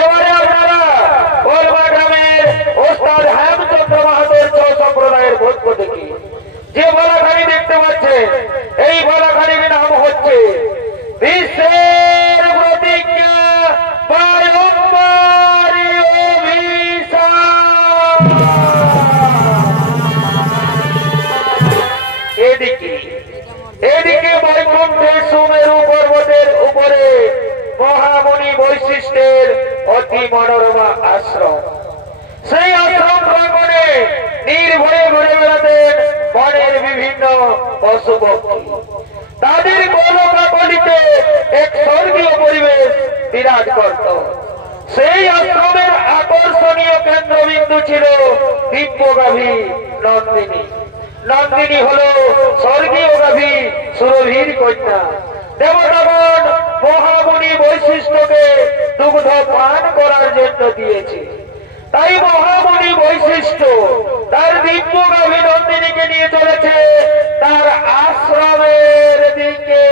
এবারে আপনারা বলবা গ্রামের ওস্তাদ হেমচন্দ্র মাহাতোর সম্প্রদায়ের পক্ষ থেকে যে বলাখানি দেখতে পাচ্ছেন, এই বলাখানির নাম হচ্ছে বিশ্বের প্রতিজ্ঞা বায়ুম্বরী অভিশাপ। এদিকে বৈকুণ্ঠের সুমেরু পর্বতের উপরে মহামুনি বৈশিষ্ট্যের অতি মনোরমা আশ্রম। সেই আশ্রম প্রাঙ্গণে নির্ভয়ে ঘুরে বেড়াতেন বনের বিভিন্ন পশু পক্ষী। তাদের কলকাকলিতে এক স্বর্গীয় পরিবেশ বিরাজ করত। সেই আশ্রমের আকর্ষণীয় কেন্দ্রবিন্দু ছিল দিব্যগাভী নন্দিনী। নন্দিনী হল স্বর্গীয় গাভী সুরভীর কন্যা। দেবতাগণ মহামুনি বৈশিষ্ট্যকে দুগ্ধ পান করার জন্য দিয়েছে। তাই মহামুনি বৈশিষ্ট্য তার দিব্য গাভী নন্দিনীকে নিয়ে চলেছে তার আশ্রমের দিকে।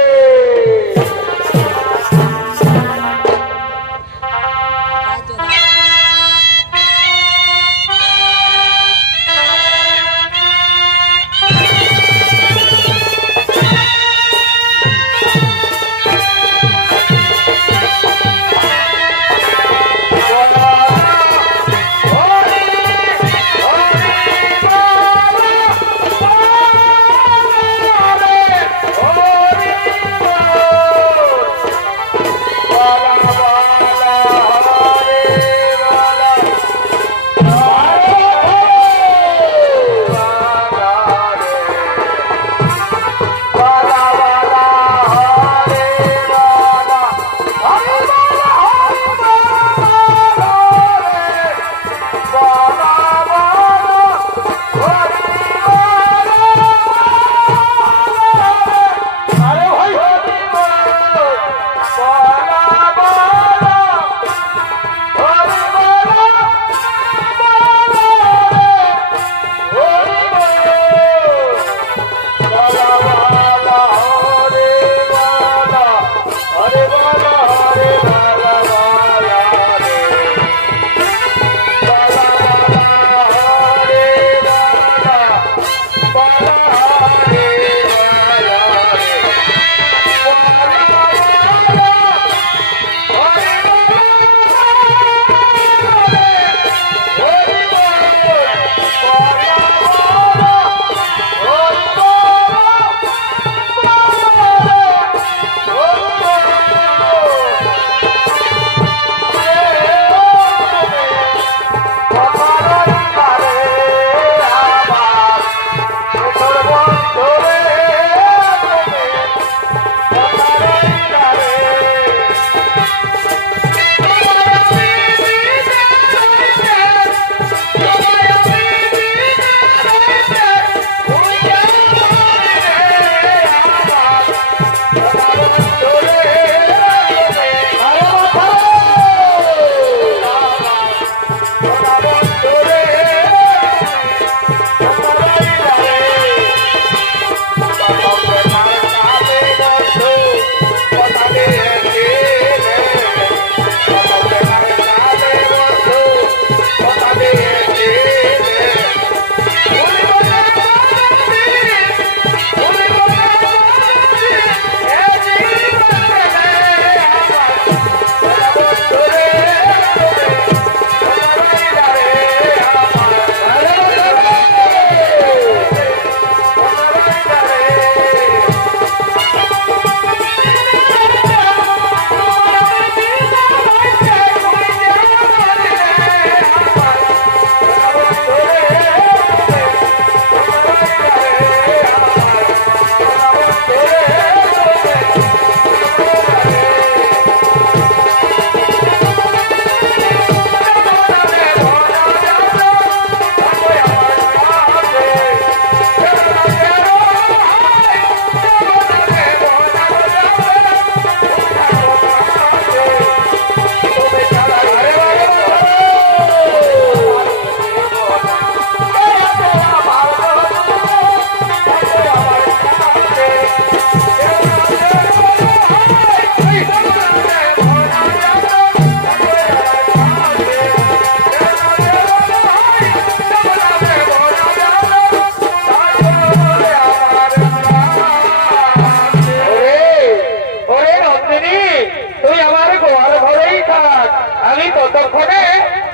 আমি ততক্ষণে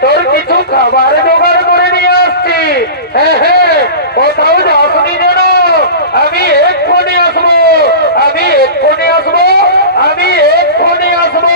তোর কিছু খাবার জোগাড় করে নিয়ে আসছি। হ্যাঁ হ্যাঁ, কোথাও যাসনি যেন। আমি এক্ষুনি আসবো, আমি এক্ষুনি আসবো, আমি এক্ষুনি আসবো।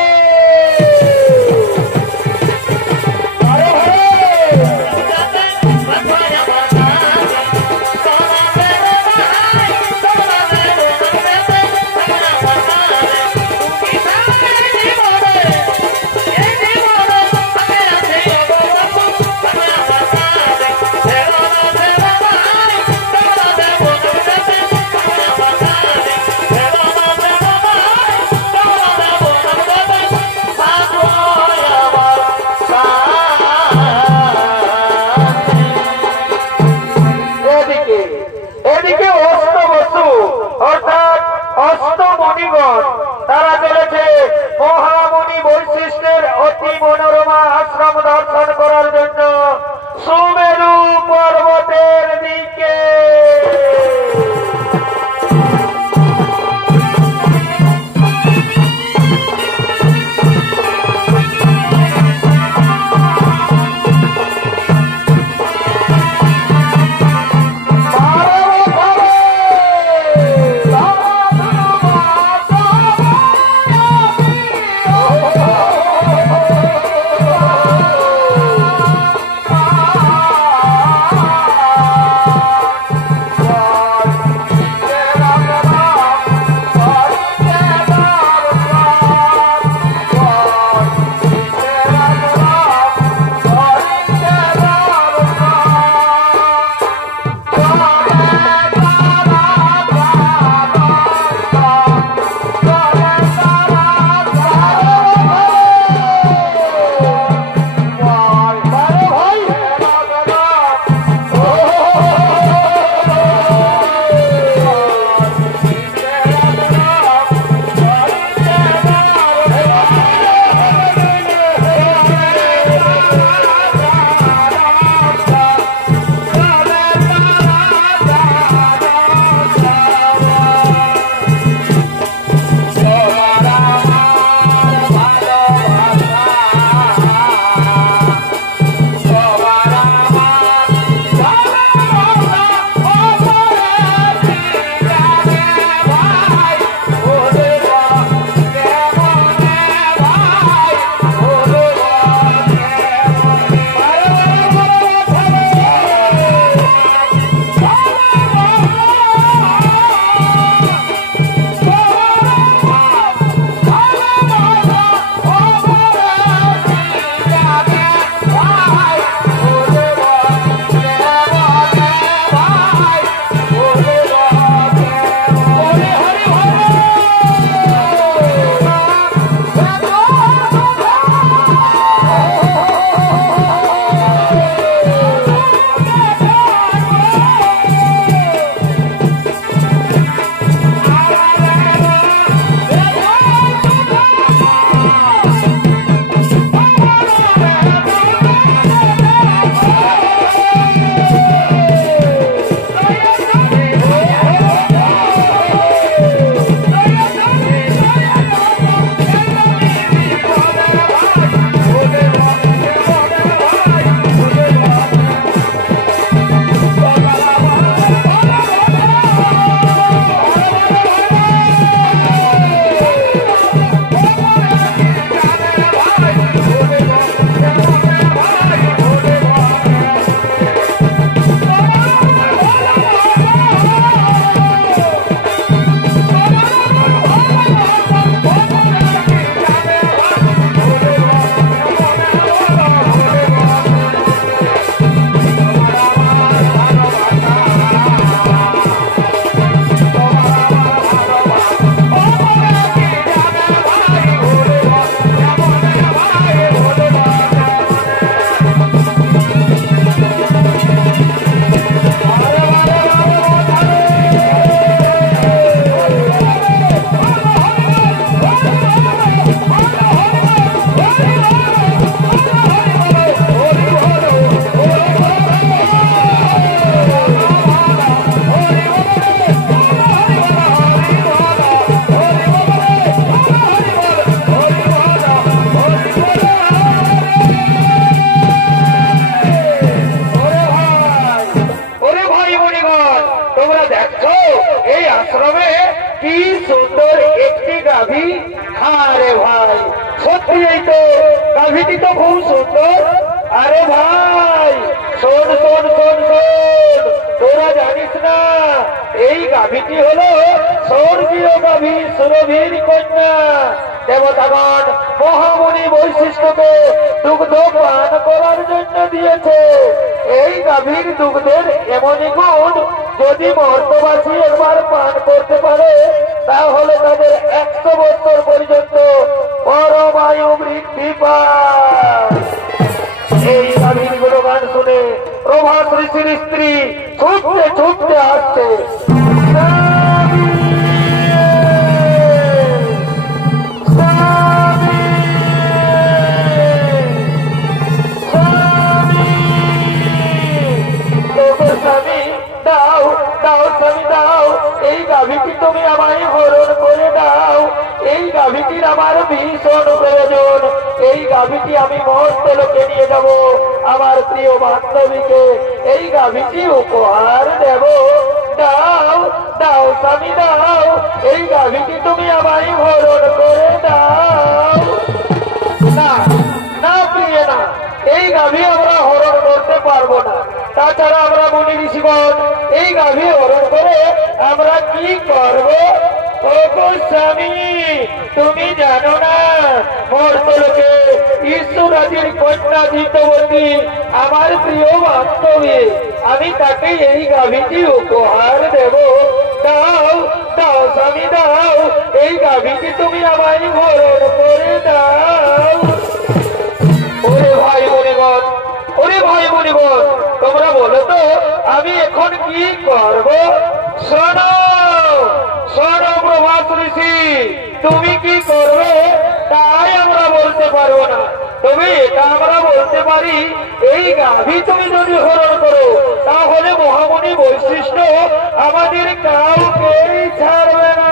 তোর একটি গাভী? আরে ভাই সত্যি এই তো গাভীটি তো খুব সুন্দর। আরে ভাই শোন শোন শোন শোন, তোরা জানিস না এই গাভীটি হলো স্বর্গীয় গাভী, সুরভীর কন্যা। দেবতাগণ মহামুনি বৈশিষ্ট্যকে দুগ্ধ পান করার জন্য দিয়েছে। এই গাভীর দুগ্ধের এমনই গুণ, যদি মর্তবাসী একবার পান করতে পারে তাহলে তাদের 100 বছর পর্যন্ত পরমায়ু বৃদ্ধি পায়। এই গাভীর গুণগান শুনে প্রভাত ঋষির স্ত্রী ছুটতে ছুটতে আসছে। দাও দাও স্বামী দাও, এই গাভীটি তুমি আমায় হরণ করে দাও। এই গাভীটির আমার ভীষণ প্রয়োজন। এই গাভীটি আমি মহত্তলোকে নিয়ে যাব, আমার প্রিয় বান্ধবীকে এই গাভীটি উপহার দেব। দাও দাও স্বামী দাও, এই গাভীটি তুমি আমায় হরণ করে দাও। না না প্রিয় না, এই গাভী আমরা হরণ করতে পারবো না। তাছাড়া আমরা মুনি ঋষিগণ এই গাভী হরণ করে আমরা কি করব? ও স্বামী তুমি জানো না মর্তলোকে ঈশ্বরাজির কন্যা জিতবতী আমার প্রিয় বান্ধবী, আমি তাকে এই গাভীটি উপহার দেব। দাও দাও স্বামী দাও, এই গাভীটি তুমি আমায় হরণ করে দাও। ওরে ভাই মুনিগণ, ওরে ভাই মুনিগণ, তোমরা বলো তো আমি এখন কি করব? শোনো শোনো প্রভাত ঋষি, তুমি কি করবে তাই আমরা বলতে পারবো না, তবে এটা আমরা বলতে পারি এই গাভী তুমি যদি হরণ করো তাহলে মহামুনি বৈশিষ্ট্য আমাদের কাউকেই ছাড়বে না।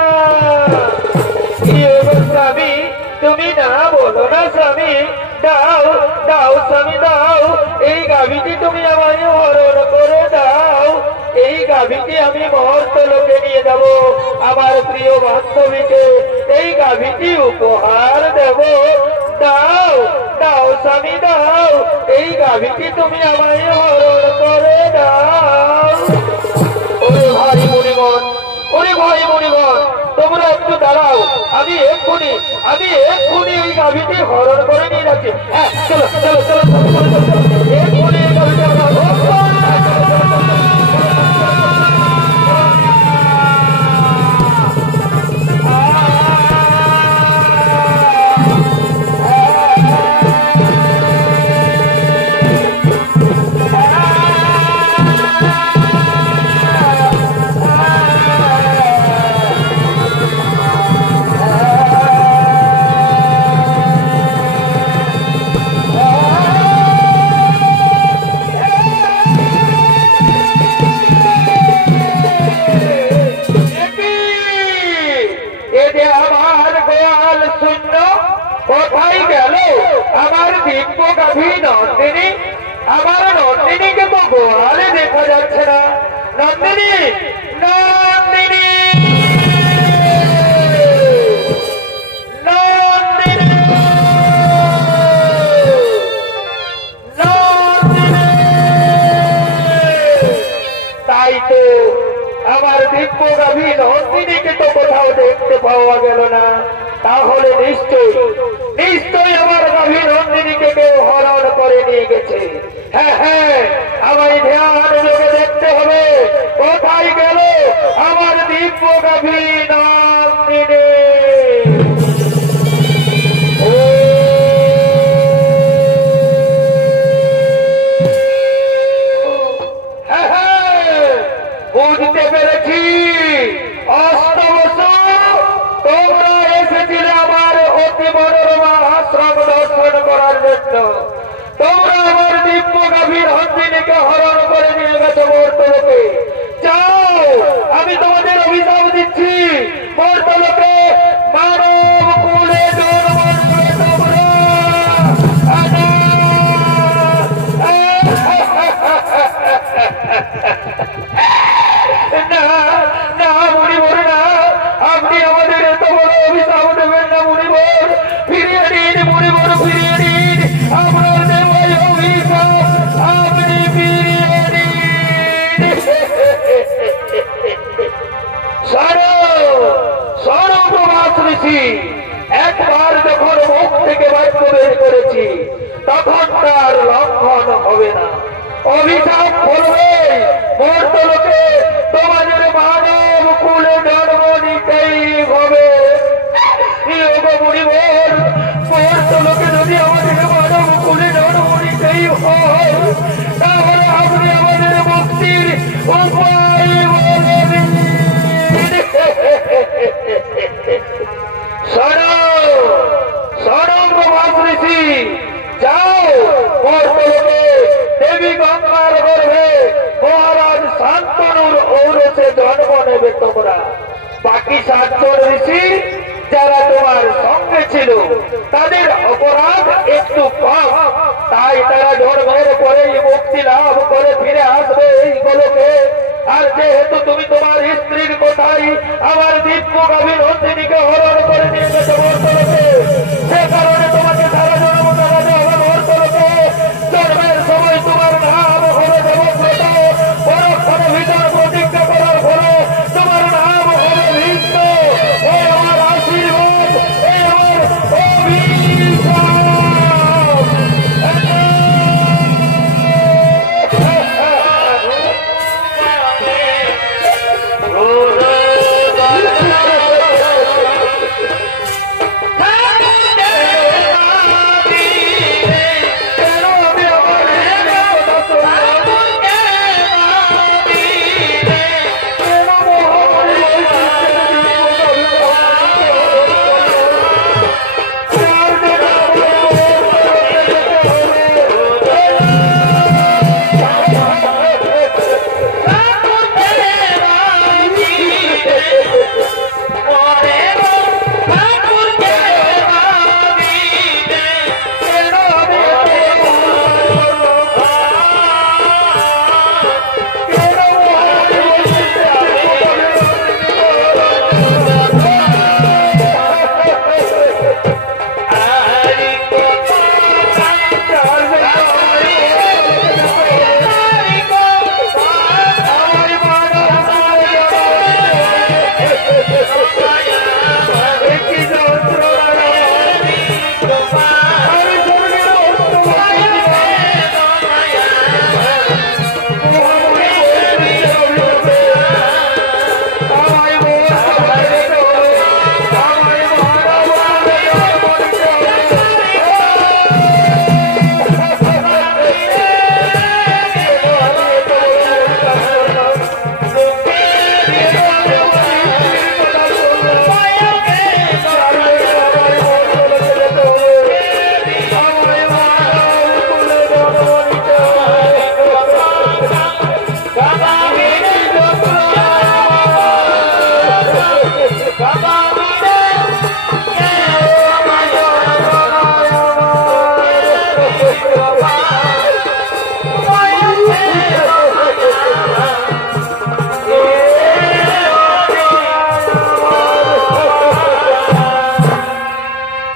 স্বামী তুমি না বলো না স্বামী, দাও দাও স্বামী দাও, এই গাভীটি তুমি আমায় হরণ করে দাও। এই গাভীটি আমি মহত্তলোকে নিয়ে যাব, আমার প্রিয় বান্ধবীকে এই গাভীটি উপহার দেব। দাও দাও স্বামী দাও, এই গাভীটি তুমি আমায় হরণ করে দাও। ওরে ভাই মুনিগণ, ওরে ভাই মুনিগণ, তোমরা একটু দাঁড়াও, আমি এক্ষুনি এই গাভীটি হরণ করে নিয়ে যাচ্ছি। হ্যাঁ চলো চলো চলো এক্ষুনি এই গাভীটি কোথায় গেল আমার দিব্য গাভী নন্দিনী? আমার নন্দিনীকে তো গোয়ালে দেখা যাচ্ছে না। নন্দিনী নন্দিনী নন্দিনী নন্দিনী, তাই তো আমার দিব্য গাভী নন্দিনীকে তো কোথাও দেখতে পাওয়া গেল না। তাহলে নিশ্চয়ই আমার গাভী নন্দিনীকে কেউ হরণ করে নিয়ে গেছে। হ্যাঁ হ্যাঁ, আমার ধ্যান যোগে দেখতে হবে কোথায় গেল আমার দিব্য গাভী নন্দিনী। হ্যাঁ হ্যাঁ, বুঝতে পেরেছি, অষ্টবসু তোমরা এসেছিলে আমার অতি মনোরমা আশ্রম দর্শন করার জন্য। তোমরা আমার দিব্য গাভী নন্দিনীকে হরণ করে নিয়ে গেছো মর্তলোকে। যাও, আমি তোমাদের অভিশাপ দিচ্ছি, মর্তলোকে মানব কুলে জন্মগ্রহণ করে তোমরা না না মুনি বলে না, আপনি আমাদের এত অভিশাপ করবে মর্তলোকে তোমাদের মানব কুলে জন্ম নিতেই হবে। মর্তলোকে যদি আমাদের মানব কুলে জন্ম নিতেই হয় তাহলে আপনি আমাদের মুক্তির উপায় বলেন। ঋষি যাও মর্তলোকে দেবী গঙ্গার গর্ভে মহারাজ শান্তনুর ঔরসে জন্ম নেবে তোমরা। বাকি 7 জন ঋষি যারা তোমার সঙ্গে ছিল তাদের অপরাধ একটু কম, তাই তারা জন্মের পরেই মুক্তি লাভ করে ফিরে আসবে এই গোলকে। আর যেহেতু তুমি তোমার স্ত্রীর কোথায় আমার দিব্য কবি নন্দিনীকে হরণ করে নিয়ে গেছে মর্তলোকে, সে কারণে তোমাকে সারা জন্ম দেখাতে হবে মর্তলোকে। জন্মের সময় তোমার নাম হলো দেবব্রত, পরক্ষণে ভিতর প্রতিজ্ঞা করার ফলে তোমার নাম হলো ভীষ্ম। এই আমার আশীর্বাদ, এই আমার অভিশাপ।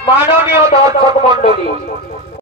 মাননীয় দর্শক মন্ডলী,